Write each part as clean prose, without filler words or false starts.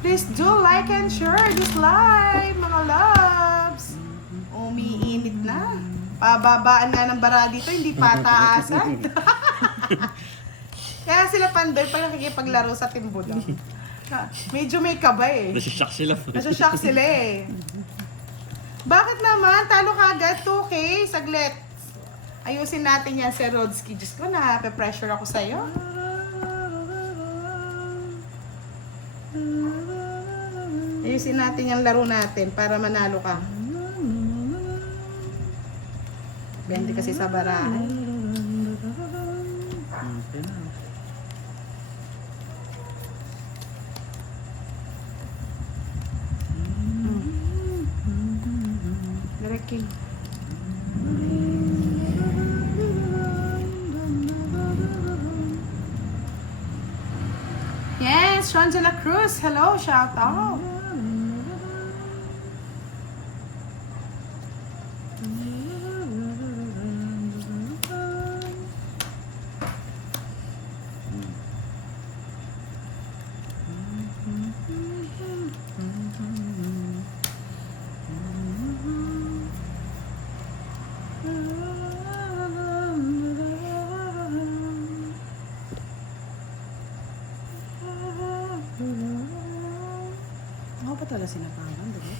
Please do like and share this live, mga loves. Umiinit na. Pababaan nga ng bara dito, hindi pataasan. Kaya sila Pandoy pala nakikipaglaro sa timbudo. Medyo may kaba eh. Nasashock sila. Nasashock sila eh. Bakit naman? Talo ka agad, 2K, saglit. Ayusin natin yan si Rodski. Diyos ko, na-pressure ako sa'yo. Ayusin natin yung laro natin para manalo ka. 20 kasi sa barahan. Direct king. Yes, Shangela Cruz. Hello, shout out. Ako pa talaga sinapangan, diba?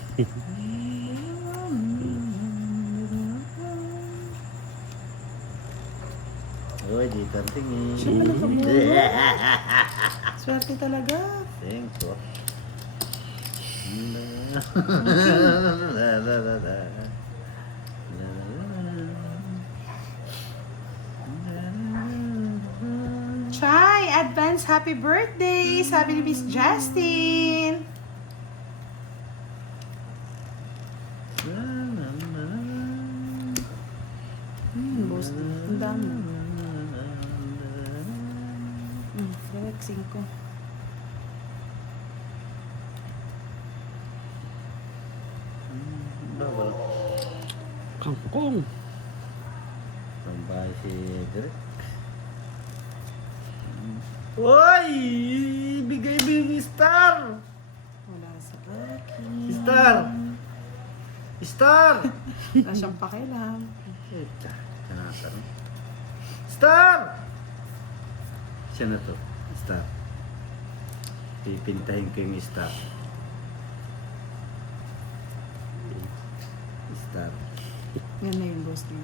Uy, di kantingin. Siya pa nakabulo. Swerte talaga. Thank you. Chai, advance happy birthday! Sabi ni Miss Justin. Boss, ang dami. Direct 5. Bawal. Kangkong. Sampai si Derek. Uy! Bigay star! Wala sa akin. Star! Star! Wala siyang pakialam. Star! Siya na to. Star. Pipintahin ko yung star. Star. Yan na yung boss niya.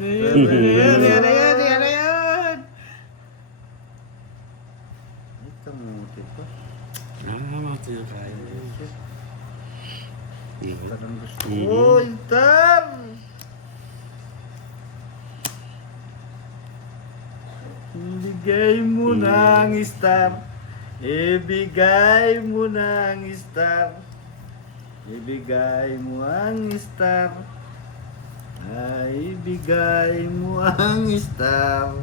Yan na yun. Ay, kamuti pa. Mati na kaya. Star ang gusto ko. Oh, star! Ibigay mo ng star. Ibigay mo ng star. Ibigay mo ang star. Ay, ibigay mo ang star.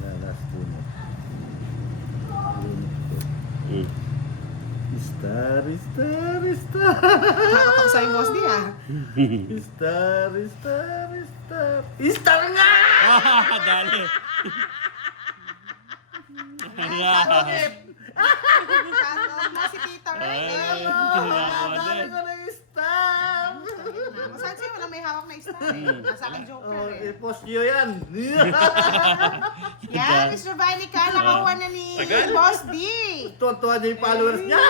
Lalas ko na. Star, star, star. Nakatok sa yung boss niya. Star, star, star. Star nga! Ah, dali. Shoutout na si Tita Ray. Dami ko ng star. Saan siya? Wala may hawak na star. Nasa akin joker Oh, eh. i-post nyo yan. Yan, Miss Giovanni ka. Nakakuha na ni Boss D. Tuwan-tuwan niya yung followers niya.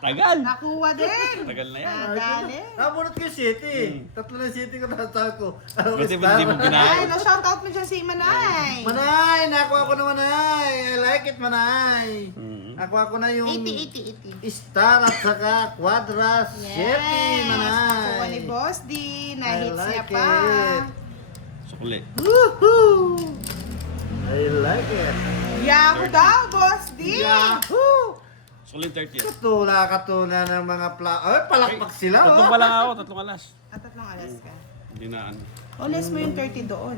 Tagal. Nakuha din. Tagal na yan. Dali. Nabunot ko yung city. Tatlo na city ko natawa ko. Buti ba hindi mo Ay, pinahin? na-shoutout mo dyan si Manay. Manay! Nakuha ko na Manay! I like it, Manay! Nakuha ko na yung 80. star at saka quadras. Shetty, Manay! Nakuha ni Boss D. Na-hits niya pa. it. Sukli. Woohoo! I like it. Yahoo daw, Boss D. Yahoo! Sukli 30. Katula ng mga Ay, palakpak sila, Tatlong oh! pa lang ako, tatlong alas. At tatlong alas ka. Hindi na ano. Oles mo yung 30 doon.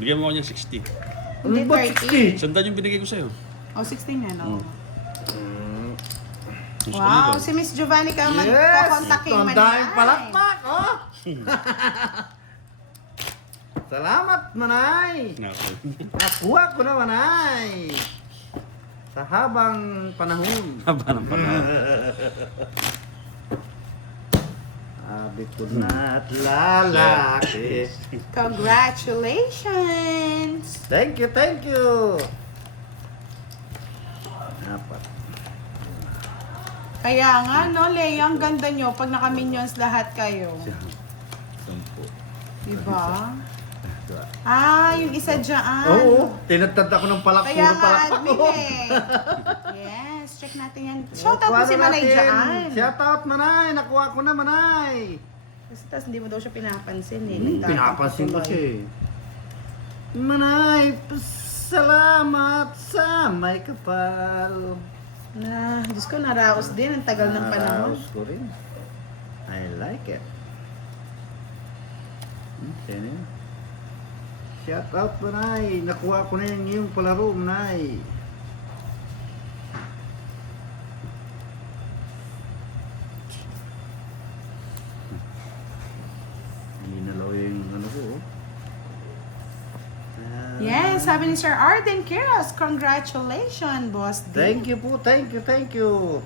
Bigyan mo ako niya 60. Hindi, Ano ba 30. 60? Sandaan yung binigay ko sa'yo. Oh, 16 yan, oh. Yung Wow, sukli si Miss Giovanni ka Yes! magpakontakin Ang man daming palakpak, oh! Salamat, Manay! ko. Nakuha ko na, Manay! Sa habang panahon. Haba ng panahon. Sabi ko na at lalaki. Congratulations! Thank you, thank you. Apat. Kaya nga, no, Leia, ang ganda nyo pag naka-minions lahat kayo. Sampu. Diba? Ah, yung isa dyan. Oo, tinatad ako ng palak. Kaya Puro nga, palak admin ako. eh. Yes, check natin yan. Shoutout mo si Manay dyan. Shoutout, Manay. Nakuha ko na, Manay. Kasi tas hindi mo daw siya pinapansin eh. Pinapansin ko siya eh. Manay, salamat sa may kapal. Na, Diyos ko, naraos din. Ang tagal ng panahon. Naraos ko rin. I like it. Yan yun. Shout out, Manay. Nakuha ko na yung iyong palaro, Manay. Hindi nalaw yung ano ko. Yes, sabi ni Sir Arden Kiros, congratulations, Boss D. Thank you po, thank you, thank you.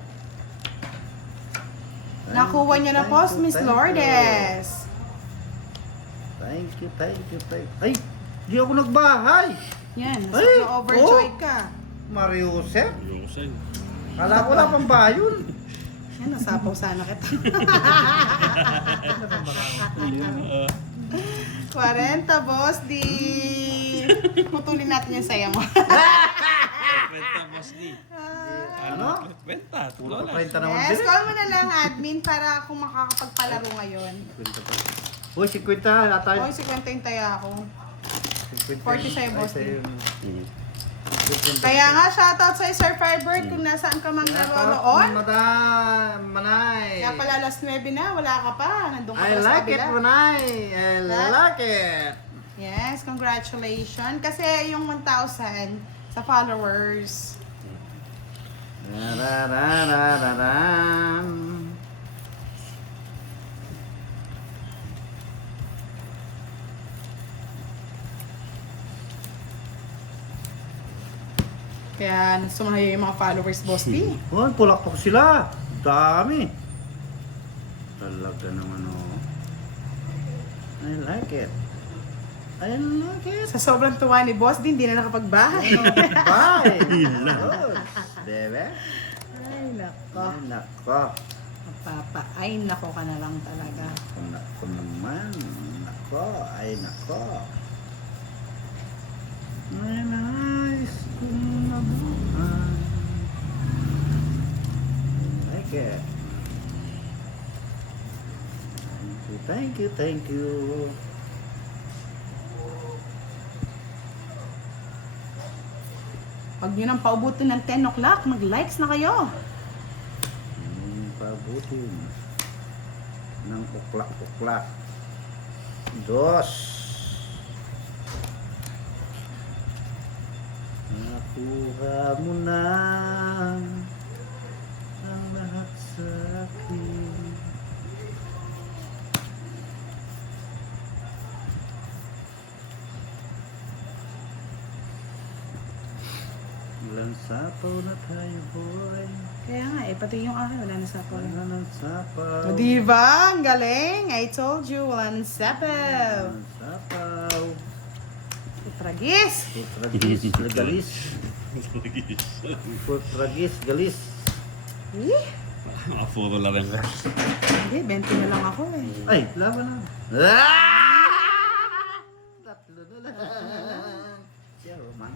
Nakuha niya na po, Miss Lourdes. Thank you, thank you, thank you. Ay, di ako nagbahay. Yan, Ay, overjoyed ka. Mariusep, Ayusin. kala ko wala pang bayon. Yan, nasapaw sana kita. 40, Boss D. Putulin natin yung saya mo. Kwenta, boss D. Ano? Kwenta. Puro Lola. 30 naman Yes, din. call mo na lang, admin, para kung makakapagpalaro ngayon. Uy, 50 ata. Hoy, 50 yung taya ako. 40 sa'yo, boss. Mm. Kaya nga, shoutout sa Sir Firebird kung nasaan ka mang naroon. Madam, Manay. Kaya pala alas 9 na, wala ka pa. Nandun ka I pa sa like it, kabila. Manay. I like it. Yes, congratulations. Kasi yung 1,000 sa followers. Ra-ra-ra-ra-ra-ram. Kaya sumayo yung mga followers, Boss D. Oh, pulak-pak sila. Dami. Talaga naman, oh. I like it. I like it. Sa sobrang tuwa ni Boss D, hindi na nakapagbahay. Bye. Oh, bebe. Ay, nako. Ay, nako. Papa, ay nako ka na lang talaga. Nako naman. Nako. Ay, nako. Ay, nice. Kung nabuhan. I like it. Thank you, thank you. Pag nyo nang paubutin ng 10 o'clock, mag-likes na kayo. Pabutin ng uklak-uklak. Dos. Nakuha mo na ang lahat sa akin. Ilang sapaw na tayo, boy. Kaya nga eh, pati yung akin, wala na sa ako. Wala ng sapaw. O diba? Ang galing! I told you, wala na sapaw. Walang sapaw. Tragis! Putragis, legalis. Putragis, galis. Eh, Mga puro lang rin. hindi, 20 na lang ako eh. Ay, laban na. Tatlo na lang. Zero man.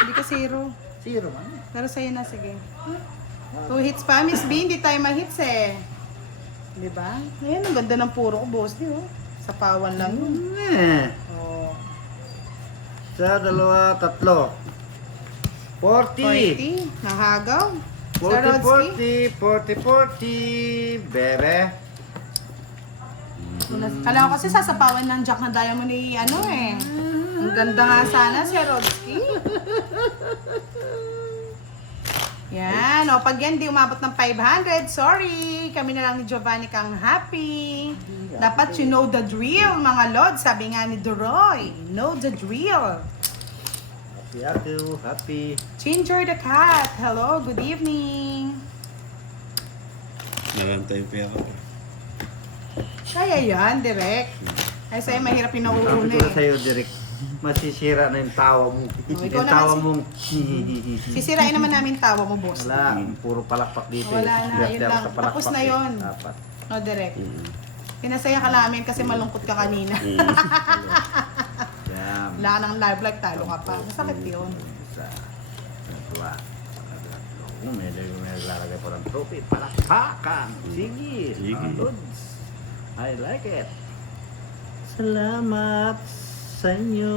Hindi ka zero. Zero man. Pero sa'yo na, sige. 2 hits pa, Miss B, hindi tayo ma-hits eh. Diba? Ayan, ang ganda ng puro ko, boss. Di ba? Sa pawan lang yun. Oh. Sa dalawa, tatlo. 40. 40. Nahagaw. Sa Rodski. 40, bebe. Kala ko kasi sasapawan ng Jack na Diamond ni ano eh. Ang ganda nga sana si Rodski. Yan. O, pag yan di umabot ng 500, sorry. Kami na lang ni Giovanni kang happy. Dapat you know the drill, mga lord. Sabi nga ni Duroy, know the drill. Si Aku, happy. Ginger the cat. Hello, good evening. Narantay pa ako. Kaya yan, direct. Ay sa'yo, mahirap yung Sabi nauuna ko na eh. sa'yo, Direk. Masisira na yung tawa mo. ikaw Yung naman tawa si- mong... Sisirain naman namin tawa mo, boss. Wala, puro palakpak dito. Wala na, Swerte yun ako lang. sa palakpak Tapos na eh. yun. Dapat. No, direct. Pinasaya ka namin kasi malungkot ka kanina. Yan. Wala ka ng live like, talo ka pa. Masakit yun. Isa. Dalawa. May naglalagay pa ng trophy. Palakpakan. Sige. Sige. Lods. I like it. Salamat sa inyo.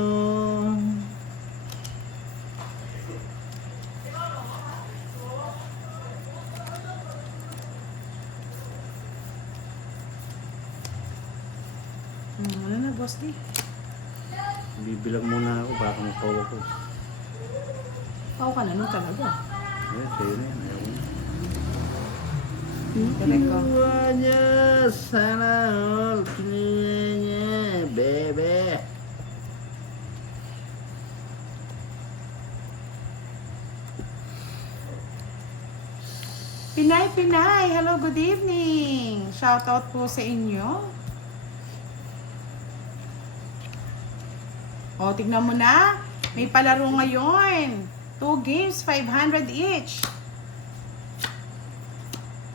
Ano na, boss di? Bibilang muna ako baka makawa ko. Pao ka na nun talaga. Ayan, sa'yo na yan. Ayaw ko na. Direct ko. Semuanya sana all semuanya, bebe. Pinay, Pinay! Hello, good evening! Shoutout po sa inyo. O, tignan mo na. May palaro ngayon. 2 games, 500 each.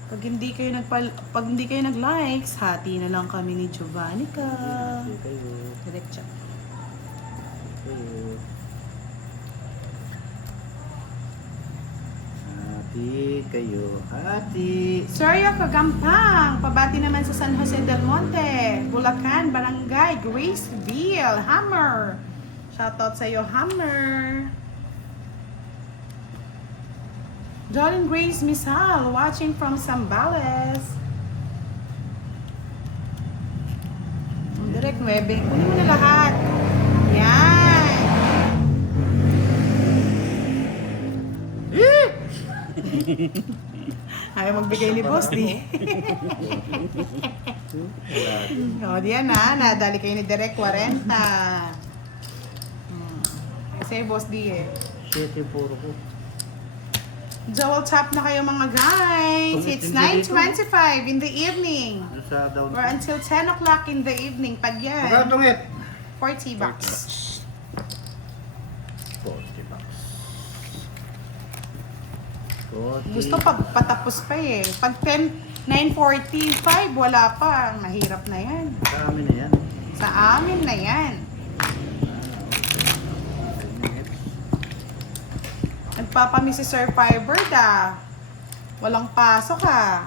Pag hindi kayo nag-likes, hati na lang kami ni Giovannica. Kayo, Direct chat. kayo. Hati kayo, hati. Sergio Kagampang, pabati naman sa San Jose del Monte, Bulacan, Barangay, Graceville, Hammer. Shoutout sa iyo, Hammer. Jolin Grace Misal, watching from Zambales. Direct 9. Kunin mo na lahat. Yan. Ayaw magbigay ni Boss, di. O, diyan na. Nadali kayo ni Direk 40. Kasi Boss, di eh. 7 puro ko. Joel tap na kayo mga guys. It's 9:25 in the evening. Ano sa down? Or until 10 o'clock in the evening. Pag Magkano yan, tungit? 40 bucks. 40 bucks. 40. Gusto patapos pa eh. Pag 9:45, wala pa. Mahirap na yan. Sa amin na yan. Sa amin na yan. Nagpapamiss si Sir Fiber da. Walang pasok ha.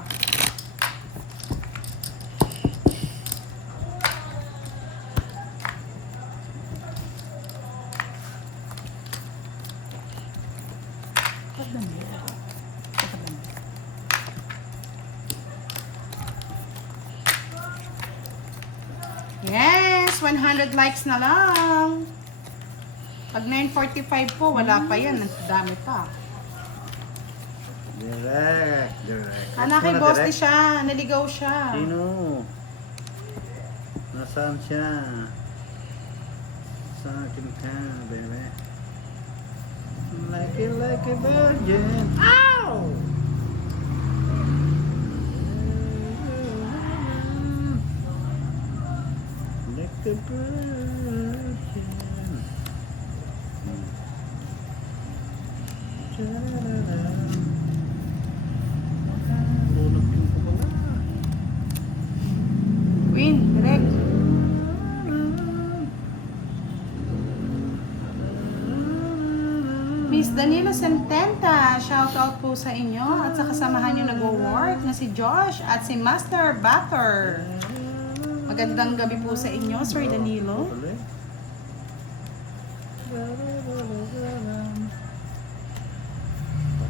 Yes, 100 likes na lang. Pag 9:45 po, wala pa yan. Ang dami pa. Direct. Anak kay Muna, Boss direct. di siya. Naligaw siya. Sino? Nasaan siya? Sa akin ka, baby. Like a virgin. Ow! Like a virgin. Lulapin ko pala. Queen, direct. Miss Danilo Sententa, shout out po sa inyo at sa kasamahan nyo nag-work na si Josh at si Master Butter. Magandang gabi po sa inyo, Sir Danilo.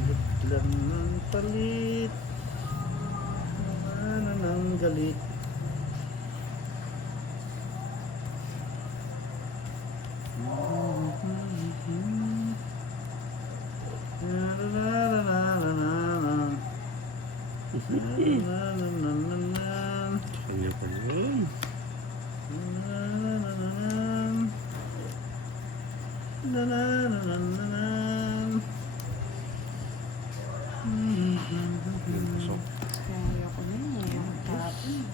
Palit lang ng palit. Ano nang galit. Kanya pa yun. Na, na, na, na, na, na. Pusok. Kaya ako na yun. Tapon.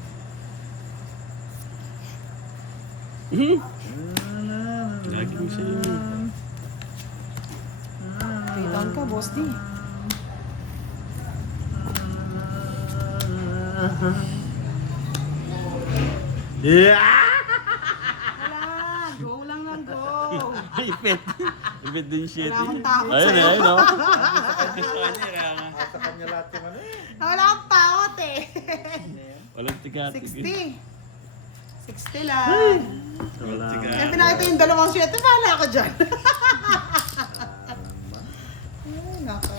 Lagi mo sa inyo. Kailan ka, boss di? Yeah! Wala, go lang ng go. Ipit. Ipit din shit. Wala akong takot Ayun, sa'yo. ayun, oh. Sa kanya lahat yung ano eh. Wala akong takot eh. Walang tigatig. 60. 60 lang. Walang tigatig. Kaya pinakita yung dalawang shit, wala ako dyan. Ay, nako.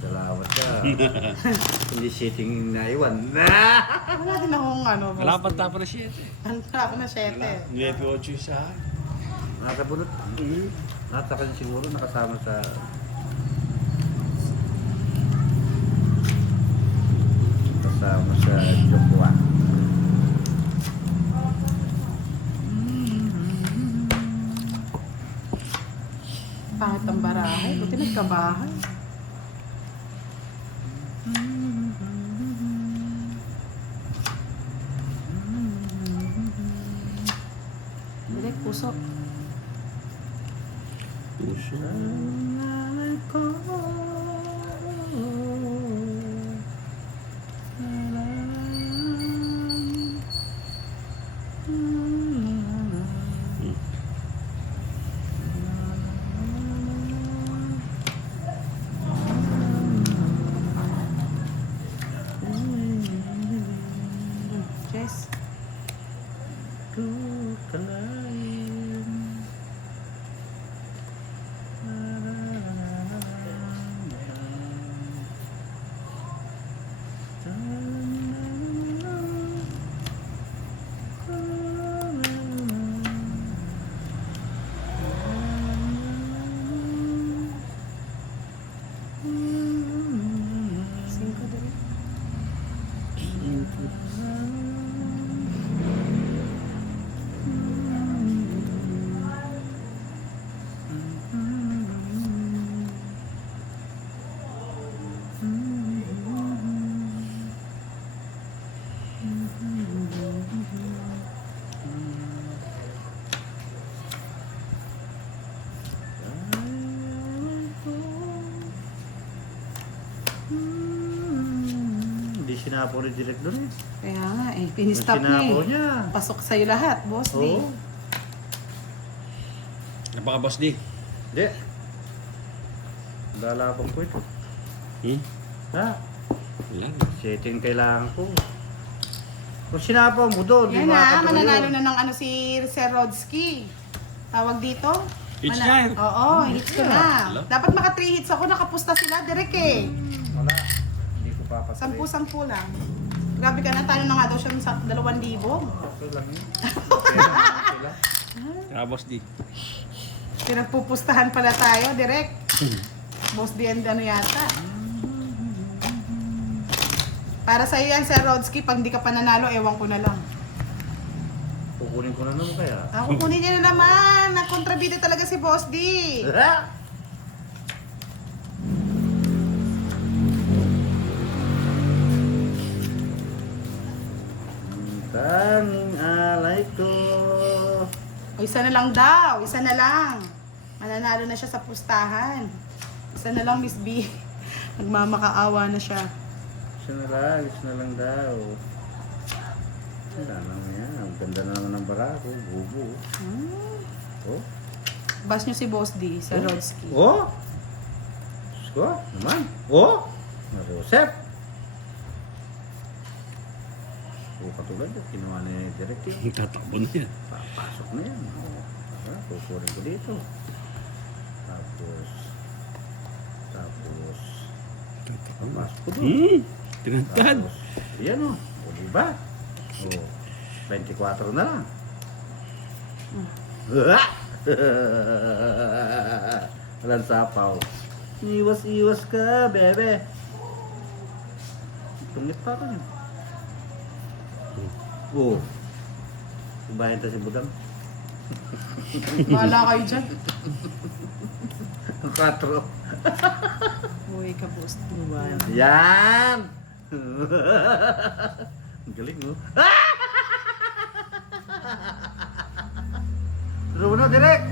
Salamat ka. Hindi sitting naiwan. Wala din akong ano, boss. Wala pang tapo na shit eh. Wala ako na 7. Nilepi 8 sa akin. Nasa bunot. Nasa kanya siguro nakasama sa... Kasama sa Jokwa. Pangit ang barahay. Buti nagkabahay. Direk, puso. Puso. Jess. Cinco direk. Hindi sinapo ni Direk doon eh. Kaya nga eh, pinistop Kung niya sinapo eh. niya. Pasok sa'yo lahat, boss di. Oo. Napaka-boss di. Hindi. Lalapang ko ito. Ha? Wala. Setting kailangan ko. Kung sinapaw mo doon, di Yan na, makakatuloy mananalo yun. na ng ano si Sir Rodsky. Tawag dito? Hits na yan. Oo, hits ko na. Hello? Dapat maka 3 hits ako, nakapusta sila, direk eh. Wala. Hindi ko papatuloy. 10-10 lang. Grabe ka na, talo na nga daw siya sa 2,000. Okay lang yun. Okay lang. Napaka-boss di. Pinagpupustahan pala tayo, direk. Boss di and ano yata. Para sa'yo yan, Sir Rodsky, pag hindi ka pa nanalo, ewan ko na lang. Kukunin ko na naman kaya. Ako kunin niya na naman. Nagkontribute talaga si Boss D. Tanging alay ko. O, isa na lang daw. Isa na lang. Mananalo na siya sa pustahan. Isa na lang, Miss B. Nagmamakaawa na siya. Isa na lang daw. Wala naman yan. Ang ganda na naman ng barako. Bubo. Oh. Bas niyo si Boss D, sa Rodsky. Oh. Diyos ko. Naman. Oh. Narosep. Oh, katulad yun. Kinuha na yung directive. Tatakbo na yan. Papasok na yan. Oh. Kukurin ko dito. Tapos. Papasok ko doon. Tinantad. Tapos, yan o. O, diba? O, 24 na lang. Walang sapaw. Iwas-iwas ka, bebe. Tungit pa ka yun. Oo. Bayan to si Budang. Wala kayo dyan. 4. Uy, kaboss. Yan! Ang galing, no? Runo, direct!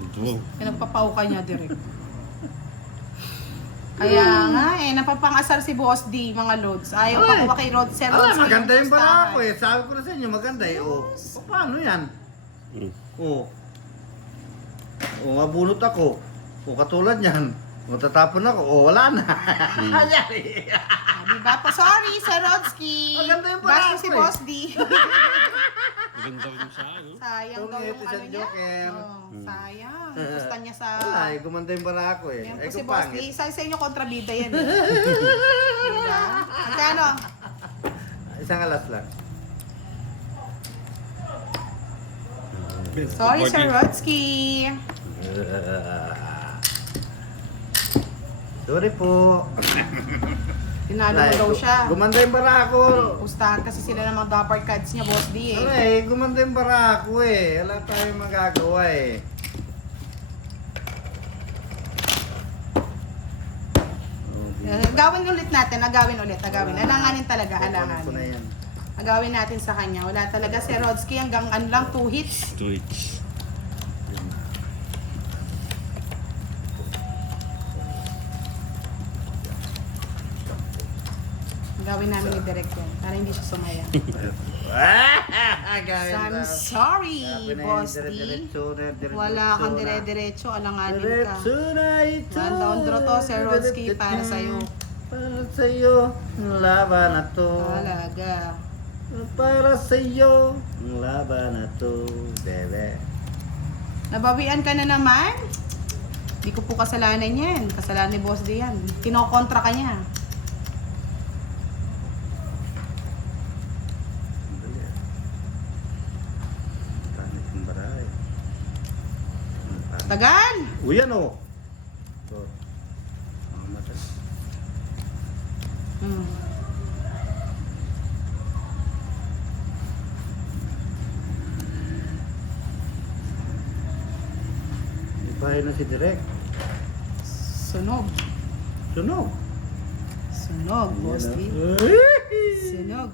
Ito. Pinagpapaw ka niya direct. Kaya nga napapangasar si Boss D, mga Lods. Ayaw pa kuha kay Rod. Sir Lods. Maganda yung para ako eh. Sabi ko na sa inyo, maganda eh. O, paano yan? O, mabunot ako. O, katulad yan. Matatapon ako. O, wala na. Anyari. Diba po? Sorry, Sir Rodsky. Maganda yung Bash para mo si ako eh. Boss D. Maganda rin siya, no? Sayang daw yung Ito ano sa niya. Joker. Sayang. Gusto niya sa... Ay, gumanda yung para ako eh. Yan Ay, po si kung Boss D. pangit. Sa inyo kontrabida yan eh. Diba? Magkano? Isang alas lang. Sorry, Sir Rodsky. Sorry po. Tinalo mo daw siya. Gumanda yung bara ako. Pustahan kasi sila ng mga dapper cards niya, Boss D eh. Aray, gumanda yung bara ako eh. Wala tayong magagawa eh. Gawin ulit natin, agawin ulit, agawin. Alanganin talaga, Kukunin ko na alanganin. yan. Agawin natin sa kanya. Wala talaga si Rodsky hanggang ano lang, 2 hits. Twitch. Gawin namin ni Direk yan, para hindi siya sumaya. So, I'm sorry, Boss D. Wala kang dire-diretso, alanganin ka. Diretso na ito. Down draw to, Sir Rodsky, para sa'yo. Para sa'yo, ang laban na to. Talaga. Para sa'yo, ang laban na to, bebe. Nabawian ka na naman? Hindi ko po kasalanan yan. Kasalanan ni Boss D yan. Kinokontra ka niya. Tanit ng baray. Tagal! Uy, ano? So, mga mata. Hmm. Ibahay na si Direk. Sunog. Sunog. Sunog, Boss D. Yan, Sunog.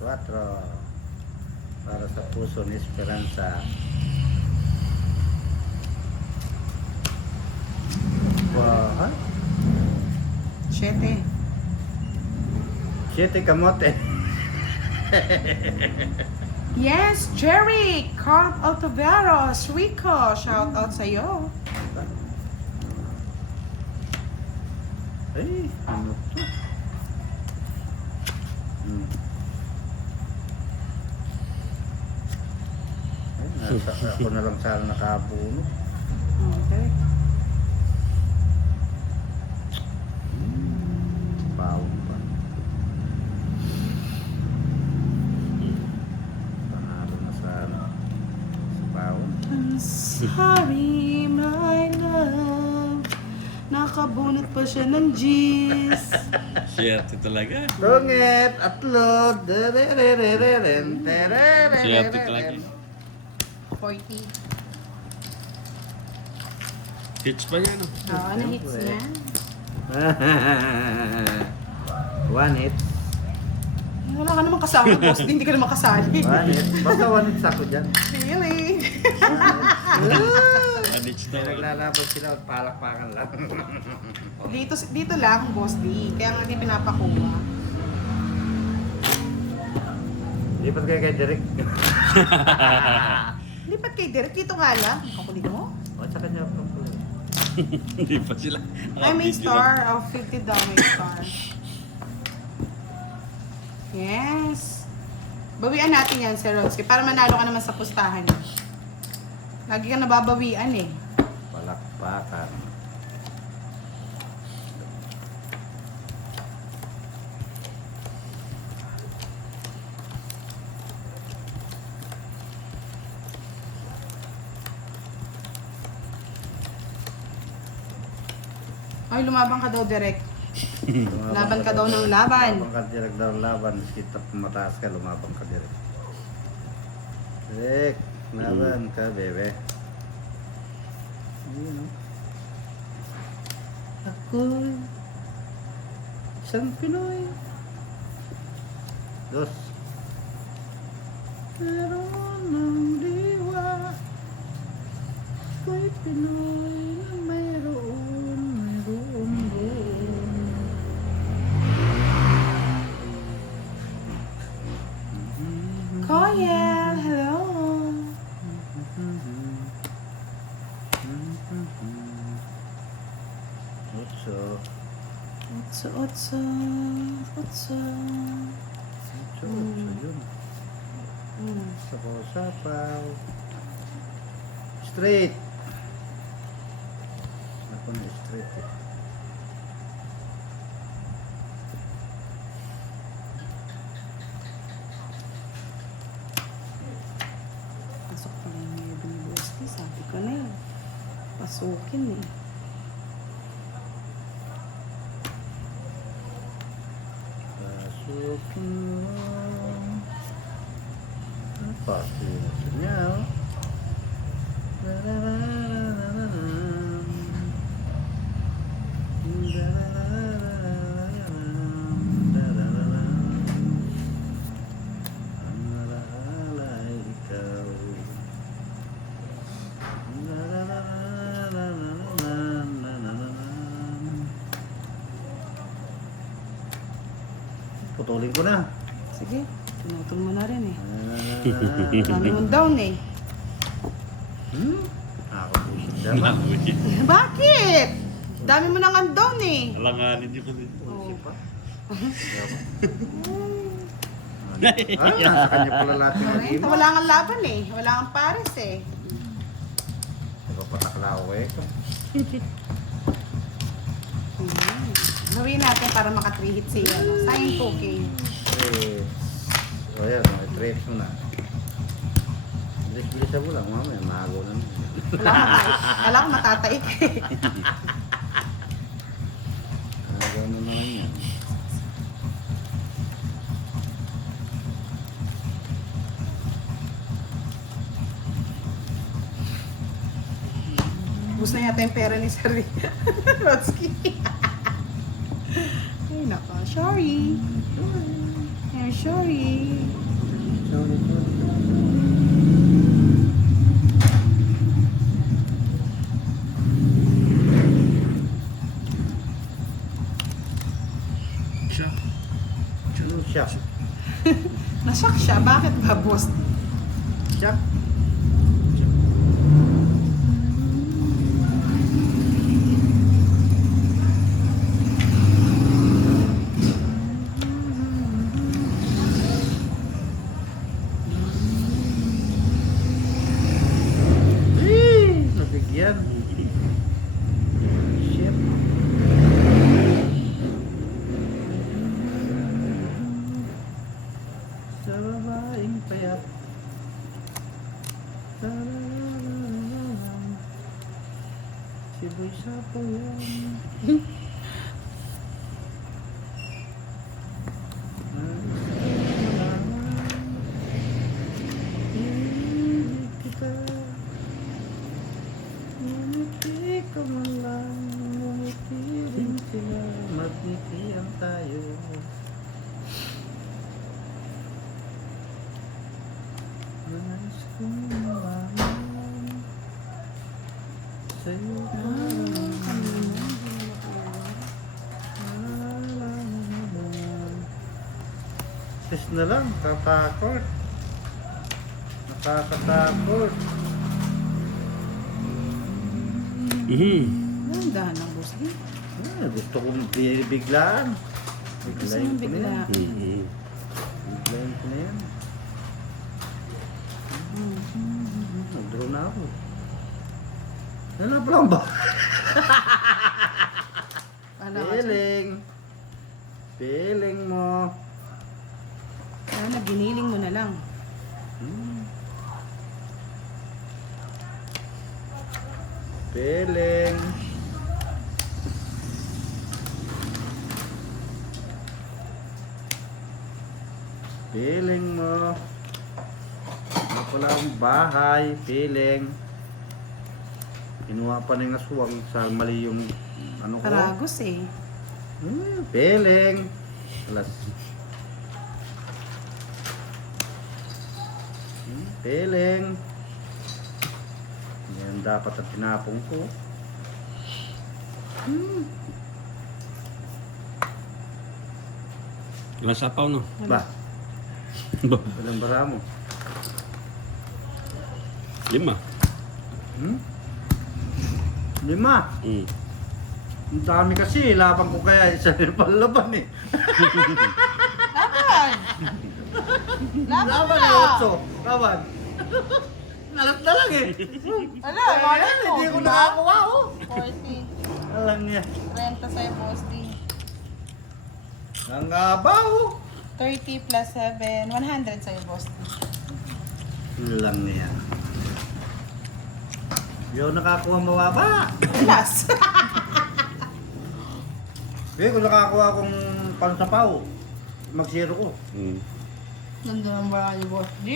4. Para sa puso ni Esperanza. Wah, 7. 7 kamote. Yes, Jerry! Carl Altaveros, Rico, shout out sa'yo. Ay, ano to? Ay, ako na lang sana nakabuno. Okay. Bawang pa. Panalo na sana. Sa bawang. I'm sorry, my love. Nakabunot pa siya ng G's. Swerte talaga. Tungit, atlod, dererereren, Swerte talaga. 40. Hits pa niya, no? Ano hits niya? 1 hit. Wala ka naman kasama, Boss. Hindi ka naman kasali. 1 hit. Basta 1 hit ako dyan. Really? Hits na. Naglalaban sila at palakpakan lang. Dito lang, Boss D. Kaya nga di pinapakuha. Lipat kayo kay Derek. Lipat kay Derek, dito nga lang. Kakulit mo. O, sa kanya pa po. Hindi pa sila. Ay, may star. Oh, 50 daw may star. Yes. Bawian natin yan, Sir Rodsky, para manalo ka naman sa pustahan. Lagi ka nababawian eh. Palakpakan. Ay, lumabang ka daw, Derek. Laban ka daw ng laban. Laban ka direct daw ng laban. Kita mataas ka, lumabang ka direct. Direct, laban ka, bebe. Ayun, no? Ako'y isang Pinoy. Dos. Meron ng diwa. Ako'y Pinoy na mayroon doon. Koyel, hello. Otso. Otso, otso, otso. Otso, yun. Mm. Sapaw-sapaw. Straight. Ako na straight eh. Pasok pa rin yung ibang bosti. Sabi ko na yun. Pasukin eh. Pasukin mo. Ang pati na siya, oh. Ang alaala ay ikaw. Putulin ko na. Sige, pinutol mo na rin eh. Dami mong down eh. Ako po siya naman. Nakuha. Bakit? Dami mo nang down eh. Alanganin niyo kasi. Pusi pa. Sa kanya pala lahat yung nag-iim. Wala nga laban eh. Wala kang pares eh. Nagpapataklaw eh. Gawin natin para maka 3 hits siya. Sayang 2K. Eh, o yan, i-trace mo na. Bilis-bilisan mo lang, mamaya maagaw na. Wala kang matataik eh. Maagaw na naman yan. Gusto na yata yung pera ni Sir Rodsky. Ay nako, sorry. I'm sorry. Sorry. Siya. Siya. Nashock siya. Bakit ba, boss? Siya. Nabigyan. Shit. Sa babaeng payat. Siboy sa yan. Iibig kita. Ngumiti ka man lang, ngumiti rin sila, magnikian tayo. Nais kong malaman sa'yo Sis na lang, nakatakot. Nakakatakot. Ang dahan ng boss. Gusto kong biglaan. Gusto Biglayin mong ko na yan. bigla. Biglayin ko na yan. Nag-draw na ako. Ano pa lang ba? Ano ka? Feeling. Feeling mo. Ano, giniling mo na lang. Feeling. Piling mo. Ano pala ang bahay, piling. Kinuha pa ng aswang sa mali yung ano ko. Karagos eh. Piling. Alas. Piling. Yan dapat ang tinapong ko. Ilang sapaw, no? Ba? Walang bara mo. 5. 5? Ang dami kasi, laban ko kaya isa rin palaban eh. Laban! Laban Laban na! eh, 8. Laban. Nalat na lang eh. Ano, malay mo. Hindi ko nakakuha oh. 40. Alam niya. Renta sa'yo, boss D. Ang abaw. 30 plus 7, 100 sa'yo, boss D. Lang niya. Yung nakakuha mababa. Plus. Kung nakakuha kong pansapaw, mag-zero ko. Ganda ng barangay, boss D.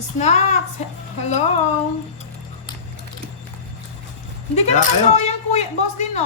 Snacks! Hello! Hindi ka Wala kayo? nakasaway yung kuya, boss din, no?